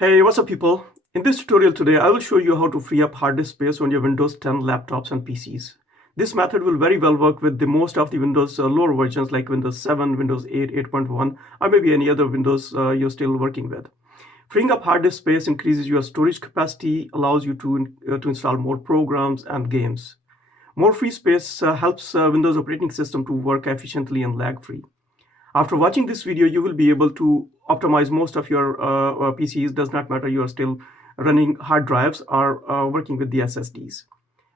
Hey, what's up people? In this tutorial today, I will show you how to free up hard disk space on your Windows 10 laptops and PCs. This method will very well work with the most of the Windows lower versions like Windows 7, Windows 8, 8.1, or maybe any other Windows you're still working with. Freeing up hard disk space increases your storage capacity, allows you to install more programs and games. More free space helps Windows operating system to work efficiently and lag-free. After watching this video, you will be able to optimize most of your PCs. Does not matter you are still running hard drives or working with the SSDs.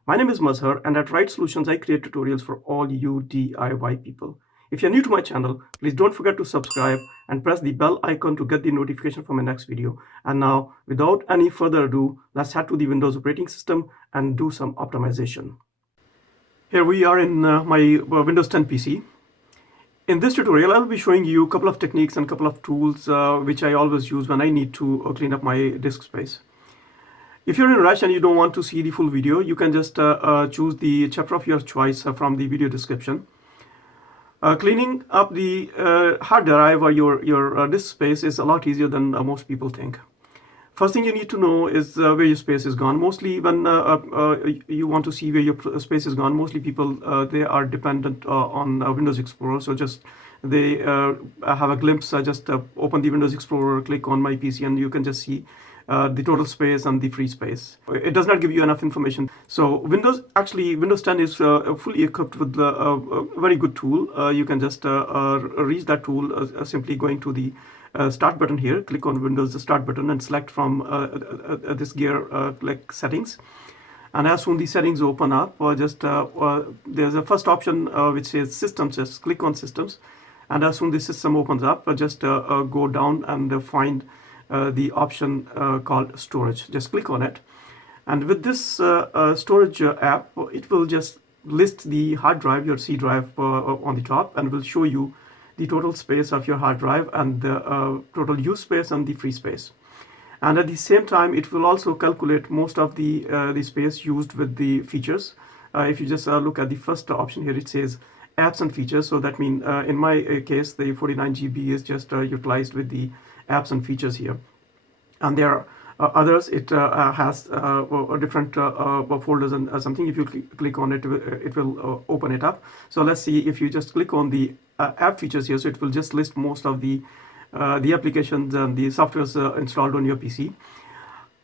My name is Mazhar, and at RightSolutions, I create tutorials for all you DIY people. If you're new to my channel, please don't forget to subscribe and press the bell icon to get the notification for my next video. And now, without any further ado, let's head to the Windows operating system and do some optimization. Here we are in my Windows 10 PC. In this tutorial, I will be showing you a couple of techniques and a couple of tools which I always use when I need to clean up my disk space. If you're in a rush and you don't want to see the full video, you can just choose the chapter of your choice from the video description. Cleaning up the hard drive or your disk space is a lot easier than most people think. First thing you need to know is where your space is gone. Mostly when you want to see where your space is gone, mostly people, they are dependent on Windows Explorer. So just they have a glimpse. Just open the Windows Explorer, click on my PC, and you can just see the total space and the free space. It does not give you enough information. So Windows 10 is fully equipped with a very good tool. You can just reach that tool simply going to the start button here. Click on Windows start button and select from this gear like settings. And as soon as the settings open up, there's a first option which says systems. Just click on systems, and as soon as the system opens up, just go down and find the option called storage. Just click on it, and with this storage app, it will just list the hard drive, your C drive on the top, and will show you the total space of your hard drive and the total use space and the free space. And at the same time, it will also calculate most of the space used with the features. If you just look at the first option here, it says apps and features. So that means in my case, the 49 GB is just utilized with the apps and features here. And there are others, it has different folders and something. If you click on it, it will open it up. So let's see, if you just click on the app features here, so it will just list most of the applications and the softwares installed on your PC.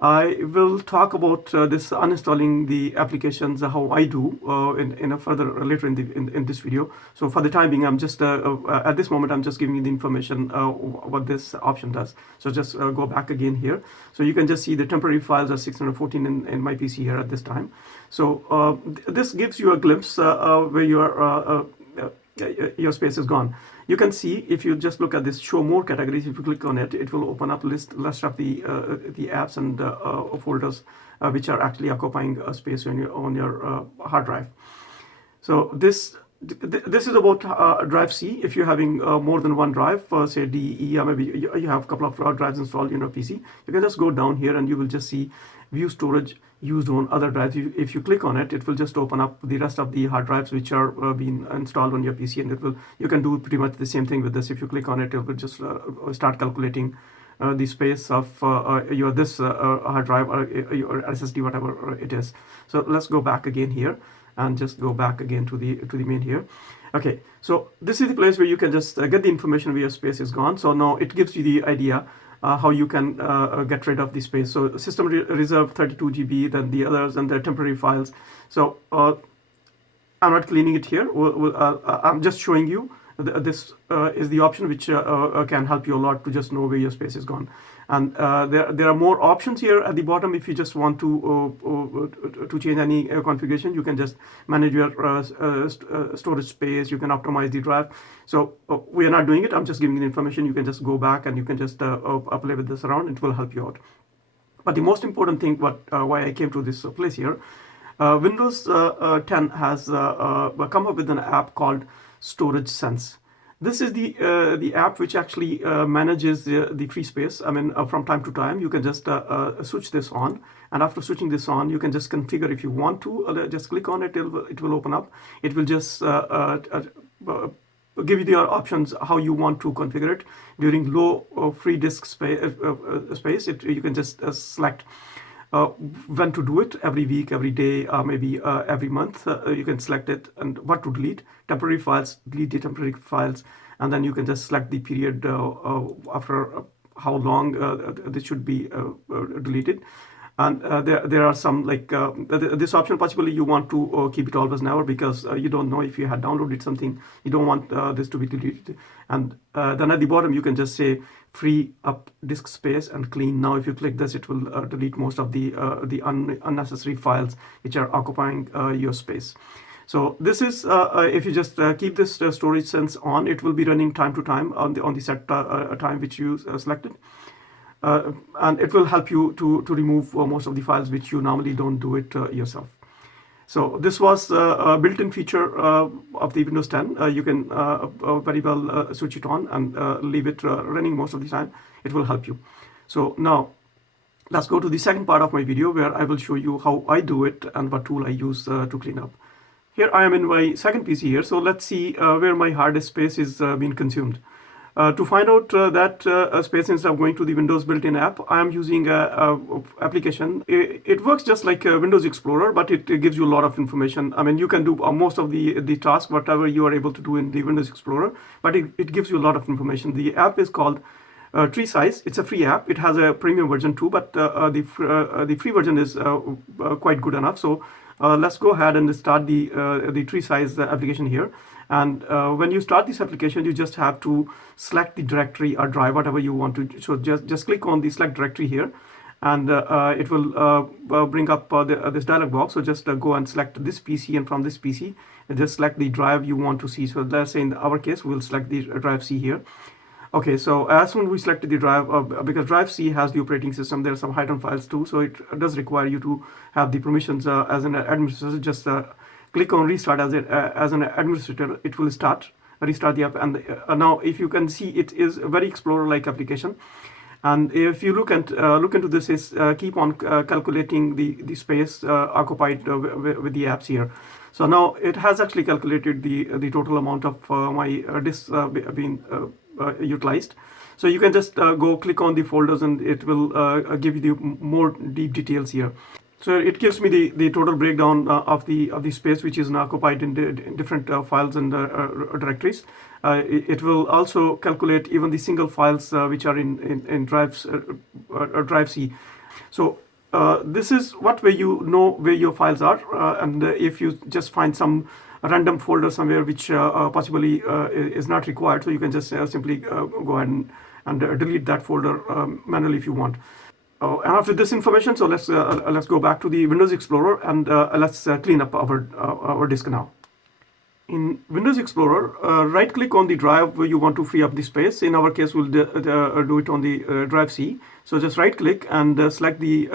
I will talk about this uninstalling the applications, how I do in a further later in this video. So for the time being, I'm just at this moment I'm just giving you the information what this option does. So just go back again here. So you can just see the temporary files are 614 in my PC here at this time. So this gives you a glimpse where your space is gone. You can see, if you just look at this show more categories, if you click on it, it will open up list of the apps and folders which are actually occupying space on your hard drive. So this is about drive C. If you're having more than one drive, say D, E, or maybe you have a couple of drives installed in your PC, you can just go down here and you will just see view storage used on other drives. If you click on it, it will just open up the rest of the hard drives which are being installed on your PC, and you can do pretty much the same thing with this. If you click on it, it will just start calculating the space of your hard drive or your SSD, whatever it is. So let's go back again here and just go back again to the main here. Okay, so this is the place where you can just get the information where your space is gone. So now it gives you the idea how you can get rid of the space. So system reserve 32 GB, then the others and the temporary files. So I'm not cleaning it here. I'm just showing you this is the option which can help you a lot to just know where your space is gone. And there are more options here at the bottom. If you just want to change any configuration, you can just manage your storage space. You can optimize the drive. So we are not doing it. I'm just giving you the information. You can just go back and you can just play with this around. It will help you out. But the most important thing, why I came to this place here, Windows 10 has come up with an app called Storage Sense. This is the app which actually manages the free space. I mean, from time to time, you can just switch this on. And after switching this on, you can just configure if you want to. Just click on it, it will open up. It will just give you the options how you want to configure it. During low free disk space, you can just select when to do it, every week, every day, maybe every month. You can select it and what to delete. Temporary files, delete the temporary files, and then you can just select the period after how long this should be deleted. And there are some like this option, possibly you want to keep it always never, because you don't know if you had downloaded something, you don't want this to be deleted. And then at the bottom you can just say free up disk space and clean. Now if you click this, it will delete most of the unnecessary files which are occupying your space. So this is if you just keep this storage sense on, it will be running time to time on the set time which you selected. And it will help you to remove most of the files which you normally don't do it yourself. So this was a built-in feature of the Windows 10. You can very well switch it on and leave it running most of the time. It will help you. So now let's go to the second part of my video, where I will show you how I do it and what tool I use to clean up. Here I am in my second PC here. So let's see where my hard disk space is being consumed. To find out that space, instead of going to the Windows built-in app, I am using an application. It works just like Windows Explorer, but it gives you a lot of information. I mean, you can do most of the tasks, whatever you are able to do in the Windows Explorer, but it gives you a lot of information. The app is called TreeSize. It's a free app. It has a premium version too, but the free version is quite good enough. So let's go ahead and start the TreeSize application here. And when you start this application, you just have to select the directory or drive, whatever you want to. So just click on the select directory here, and it will bring up this dialog box. So just go and select this PC, and from this PC, just select the drive you want to see. So let's say in our case, we'll select the drive C here. Okay, so as soon as we selected the drive, because drive C has the operating system, there are some hidden files too, so it does require you to have the permissions as an administrator. Just click on restart as an administrator. It will restart the app. And now if you can see, it is a very Explorer-like application. And if you look into this, is keep on calculating the space occupied with the apps here. So now it has actually calculated the total amount of my disks being utilized. So you can just go click on the folders, and it will give you the more deep details here. So it gives me the total breakdown of the space which is now occupied in different files and directories. It will also calculate even the single files which are in drive C. So this is what way you know where your files are, and if you just find some random folder somewhere which possibly is not required, so you can just simply go ahead and delete that folder manually if you want. And after this information, so let's go back to the Windows Explorer, and let's clean up our disk now. In Windows Explorer, right-click on the drive where you want to free up the space. In our case, we'll do it on the drive C. So just right-click and select the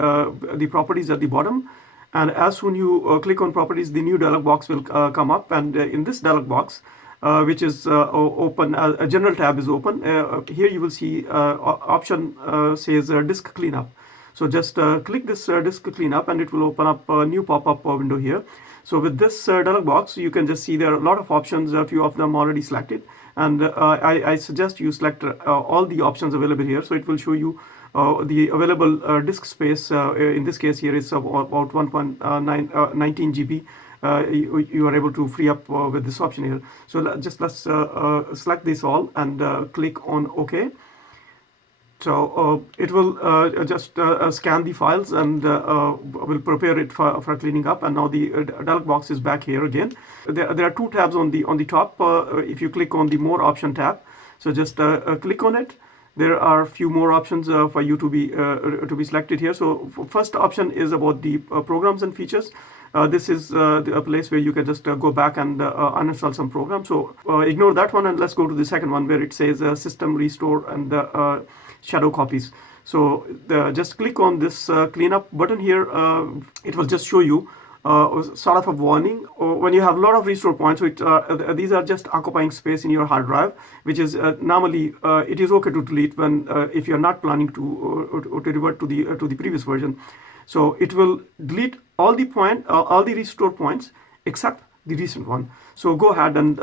properties at the bottom. And as soon you click on properties, the new dialog box will come up. And in this dialog box, which is open, a general tab is open. Here you will see option says disk cleanup. So just click this disk cleanup, and it will open up a new pop-up window here. So with this dialog box, you can just see there are a lot of options, a few of them already selected. And I suggest you select all the options available here. So it will show you the available disk space. In this case here is about 1.19 GB. You are able to free up with this option here. So let's select this all and click on OK. So it will just scan the files and will prepare it for cleaning up. And now the dialog box is back here again. There are two tabs on the top. If you click on the More Option tab, so just click on it. There are a few more options for you to be selected here. So first option is about the programs and features. This is a place where you can just go back and uninstall some programs. So ignore that one, and let's go to the second one where it says System Restore and Shadow Copies. So just click on this cleanup button here. It will just show you sort of a warning when you have a lot of restore points. So these are just occupying space in your hard drive, which is normally it is okay to delete when if you are not planning to revert to the previous version. So it will delete all the restore points except the recent one. So go ahead and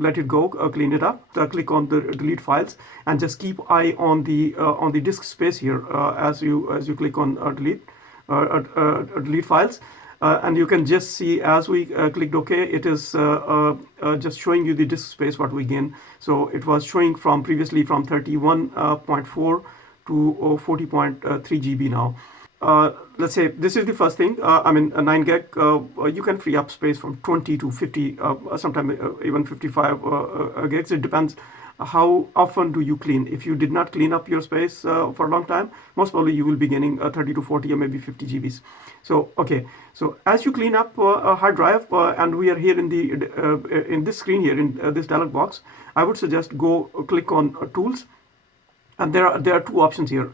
let it go, clean it up. Click on the delete files and just keep eye on the disk space here as you click on delete files. And you can just see as we clicked OK, it is just showing you the disk space what we gain. So it was showing from previously from 31.4 to 40.3 GB now. Let's say this is the first thing. I mean, a 9 gig, you can free up space from 20 to 50, sometimes even 55 gigs. It depends how often do you clean. If you did not clean up your space for a long time, most probably you will be getting 30 to 40 or maybe 50 GBs. So okay, so as you clean up a hard drive, and we are here in this screen here in this dialog box, I would suggest go click on tools, and there are two options here.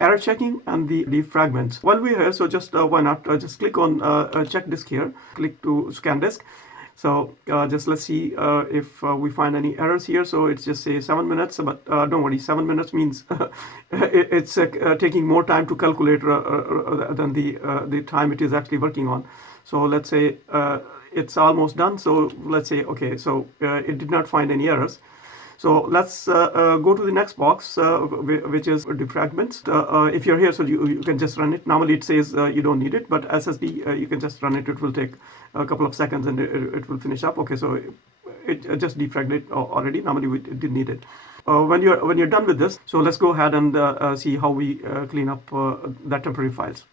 Error checking and the defragments. While we're here, so just why not just click on check disk here, click to scan disk. So just let's see if we find any errors here. So it's just say 7 minutes, but don't worry, 7 minutes means it's taking more time to calculate than the time it is actually working on. So let's say it's almost done. So let's say okay, so it did not find any errors. So let's go to the next box, which is defragments. If you're here, so you can just run it. Normally it says you don't need it, but SSD, you can just run it. It will take a couple of seconds and it will finish up. Okay, so it just defragmented already. Normally we didn't need it. When you're done with this, so let's go ahead and see how we clean up that temporary files.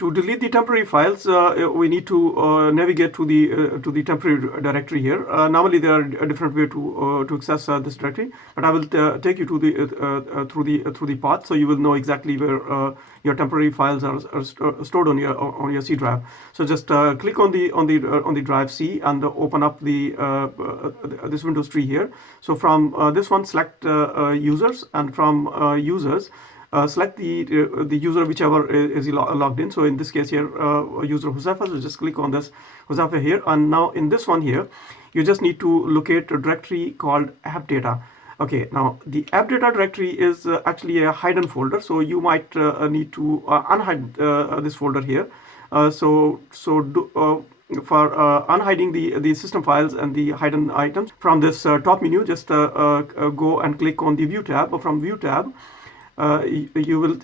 To delete the temporary files, we need to navigate to the temporary directory here. Normally, there are a different way to access this directory, but I will take you to the through the path, so you will know exactly where your temporary files are stored on your C drive. So just click on the drive C and open up this Windows tree here. So from this one, select users, and from users, select the user whichever is logged in. So in this case here, user Josefa, so just click on this Josefa here, and now in this one here, you just need to locate a directory called app data. Okay, now the app data directory is actually a hidden folder, so you might need to unhide this folder here. For unhiding the system files and the hidden items from this top menu, just go and click on the View tab. From View tab, you will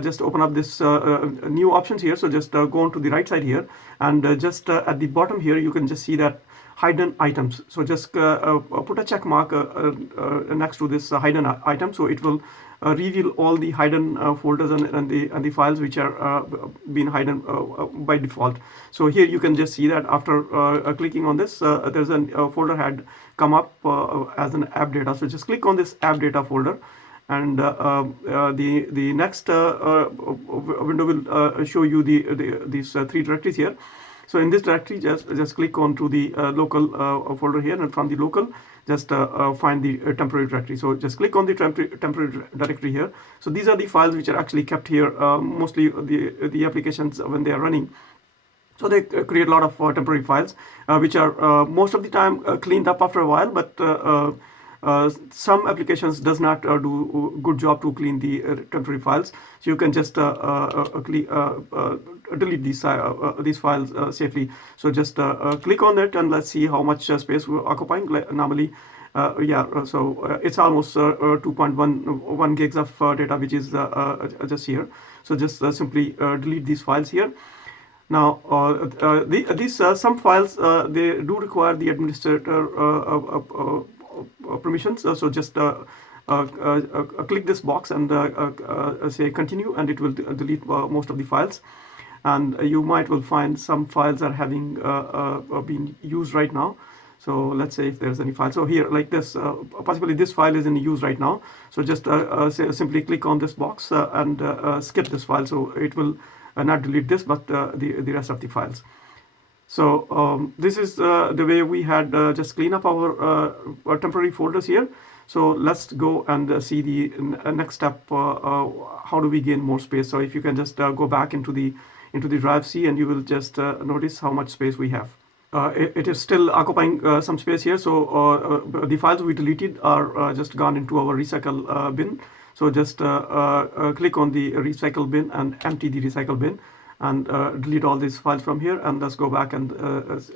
just open up this new options here. So just go on to the right side here, and just at the bottom here, you can just see that hidden items. So just put a check mark next to this hidden item, so it will reveal all the hidden folders and the files which are being hidden by default. So here you can just see that after clicking on this, there's a folder had come up as an app data. So just click on this app data folder, and the next window will show you these three directories here. So in this directory, just click on to the local folder here, and from the local, just find the temporary directory. So just click on the temporary directory here. So these are the files which are actually kept here, mostly the applications when they are running. So they create a lot of temporary files, which are most of the time cleaned up after a while, but some applications does not do a good job to clean the temporary files. So you can just delete these files safely. So just click on it, and let's see how much space we're occupying. Normally, so it's almost 2.1 gigs of data, which is just here. So just simply delete these files here. Now, these some files they do require the administrator permissions. So just click this box and say continue, and it will delete most of the files. And you might will find some files are having been used right now. So let's say if there's any file. So here, like this, possibly this file is in use right now. So just simply click on this box and skip this file. So it will not delete this, but the rest of the files. So this is the way we had just clean up our temporary folders here. So let's go and see the next step. How do we gain more space? So if you can just go back into the drive C, and you will just notice how much space we have. It is still occupying some space here. So the files we deleted are just gone into our recycle bin. So just click on the recycle bin and empty the recycle bin. and delete all these files from here, and let's go back and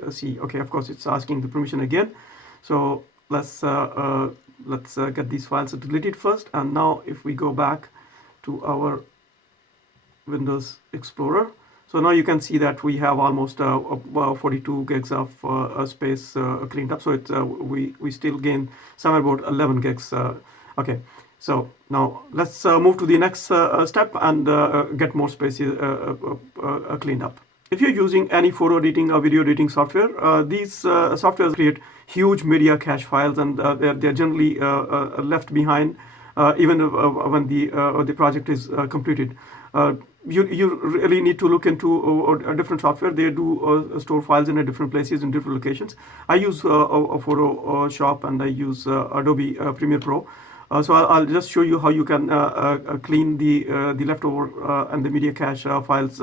see. Okay, of course it's asking the permission again, so let's get these files deleted first. And now if we go back to our Windows Explorer, so now you can see that we have almost 42 gigs of space cleaned up. So it's we still gain somewhere about 11 gigs. Okay, so now let's move to the next step and get more space cleaned up. If you're using any photo editing or video editing software, these softwares create huge media cache files, and they're generally left behind even when the project is completed. You really need to look into a different software. They do store files in different places in different locations. I use Photoshop and I use Adobe Premiere Pro. So I'll just show you how you can clean the leftover and the media cache files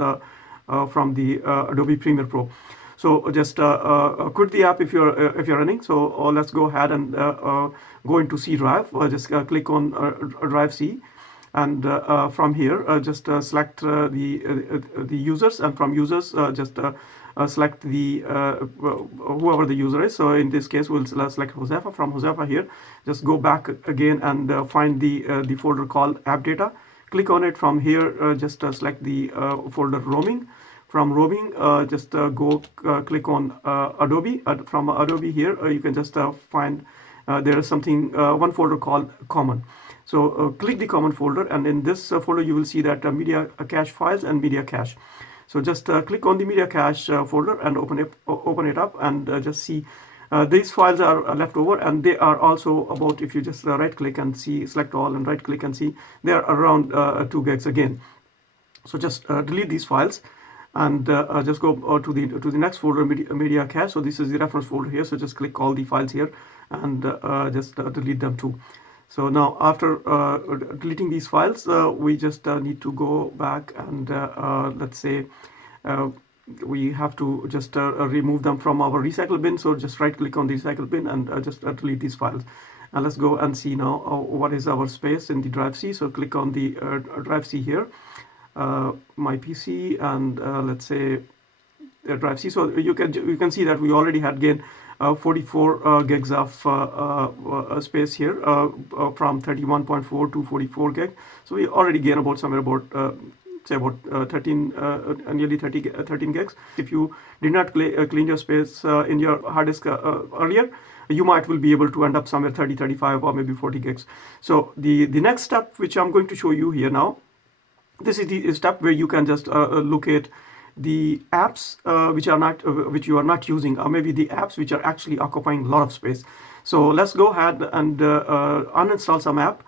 from the Adobe Premiere Pro. So just quit the app if you're running. So let's go ahead and go into C drive. Just click on drive C, and from here just select the users, and from users just select the whoever the user is. So in this case we'll select Josefa. From Josefa here, just go back again and find the folder called app data. Click on it. From here just select the folder roaming. From roaming just go click on Adobe. From Adobe here you can just find there is something one folder called common. So click the common folder, and in this folder you will see that media cache files and media cache. So just click on the media cache folder and open it up, and just see these files are left over, and they are also about, if you just right click and see, select all and right click and see, they are around 2 gigs again. So just delete these files and just go to the next folder, media cache. So this is the reference folder here, so just click all the files here and just delete them too. So now after deleting these files, we just need to go back and let's say we have to just remove them from our recycle bin. So just right click on the recycle bin and just delete these files. And let's go and see now what is our space in the drive C. So click on the drive C here, my PC, and let's say drive C. So you can see that we already had gained 44 gigs of space here from 31.4 to 44 gig. So we already gain about somewhere about say about 13 nearly 13 gigs. If you did not clean your space in your hard disk earlier, you might will be able to end up somewhere 30, 35 or maybe 40 gigs. So the next step, which I'm going to show you here now, this is the step where you can just locate the apps which you are not using, or maybe the apps which are actually occupying a lot of space. So let's go ahead and uninstall some app.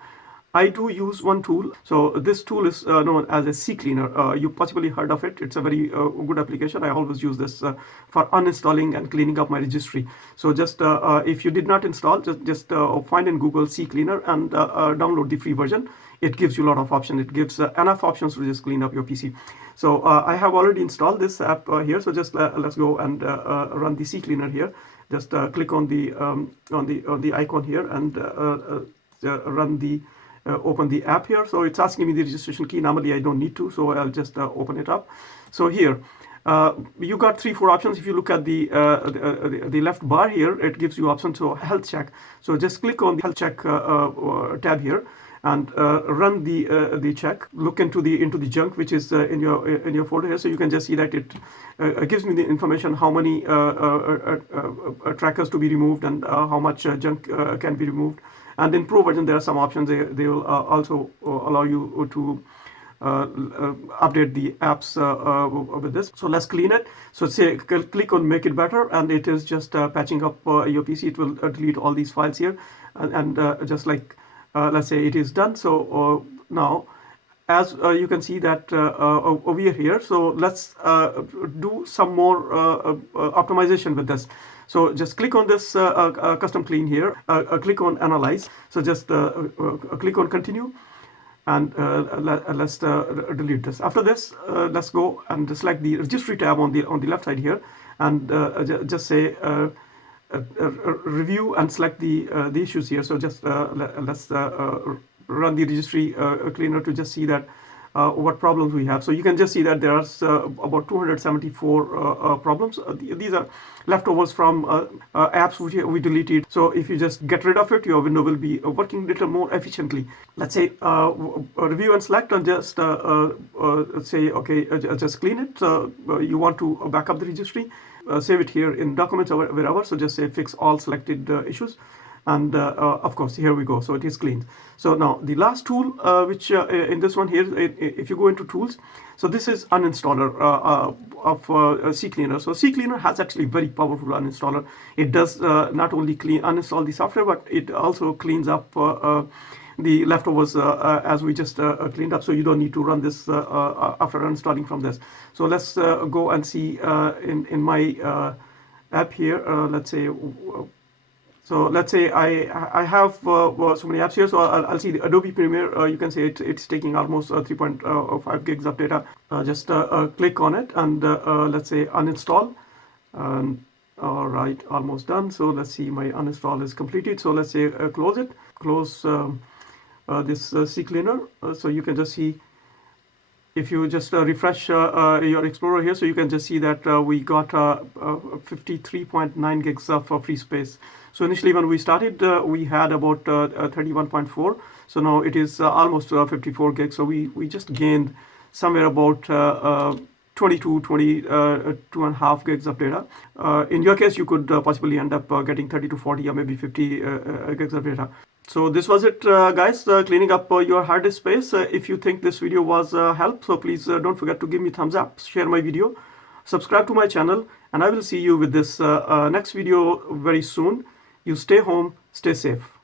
I do use one tool. So this tool is known as a CCleaner. You possibly heard of it. It's a very good application. I always use this for uninstalling and cleaning up my registry. So just if you did not install, just find in Google CCleaner and download the free version. It gives you a lot of options. It gives enough options to just clean up your PC. So I have already installed this app here. So just let's go and run the CCleaner here. Just click on the icon here and run the open the app here. So it's asking me the registration key. Normally I don't need to, so I'll just open it up. So here you got 3-4 options. If you look at the left bar here, it gives you options. So health check. So just click on the health check tab here and run the check. Look into the junk which is in your folder here. So you can just see that it gives me the information how many trackers to be removed and how much junk can be removed. And in Pro version, there are some options. They will also allow you to update the apps with this. So let's clean it. So say click on make it better, and it is just patching up your PC. It will delete all these files here, and just like let's say it is done. So now as you can see that over here. So let's do some more optimization with this. So just click on this custom clean here, click on analyze. So just click on continue, and let's delete this. After this, let's go and select the registry tab on the left side here, and just say review and select the issues here. So just let's run the registry cleaner to just see that what problems we have. So you can just see that there are about 274 problems. These are leftovers from apps which we deleted. So if you just get rid of it, your window will be working a little more efficiently. Let's say review and select and just say, okay, just clean it. You want to back up the registry, save it here in documents or wherever. So just say fix all selected issues. And of course, here we go. So it is cleaned. So now the last tool, which in this one here, if you go into tools, so this is uninstaller of CCleaner. So CCleaner has actually very powerful uninstaller. It does not only uninstall the software, but it also cleans up the leftovers as we just cleaned up. So you don't need to run this after uninstalling from this. So let's go and see in my app here. Let's say. So let's say I have so many apps here. So I'll see the Adobe Premiere. You can say it's taking almost 3.5 gigs of data. Just click on it and let's say uninstall. All right, almost done. So let's see, my uninstall is completed. So let's say close it. Close this CCleaner. So you can just see. If you just refresh your Explorer here, so you can just see that we got 53.9 gigs of free space. So initially when we started, we had about 31.4. So now it is almost 54 gigs. So we just gained somewhere about 22.5 gigs of data. In your case, you could possibly end up getting 30 to 40 or maybe 50 gigs of data. So this was it, guys, cleaning up your hard disk space. If you think this video was help, so please don't forget to give me thumbs up, share my video, subscribe to my channel, and I will see you with this next video very soon. You stay home, stay safe.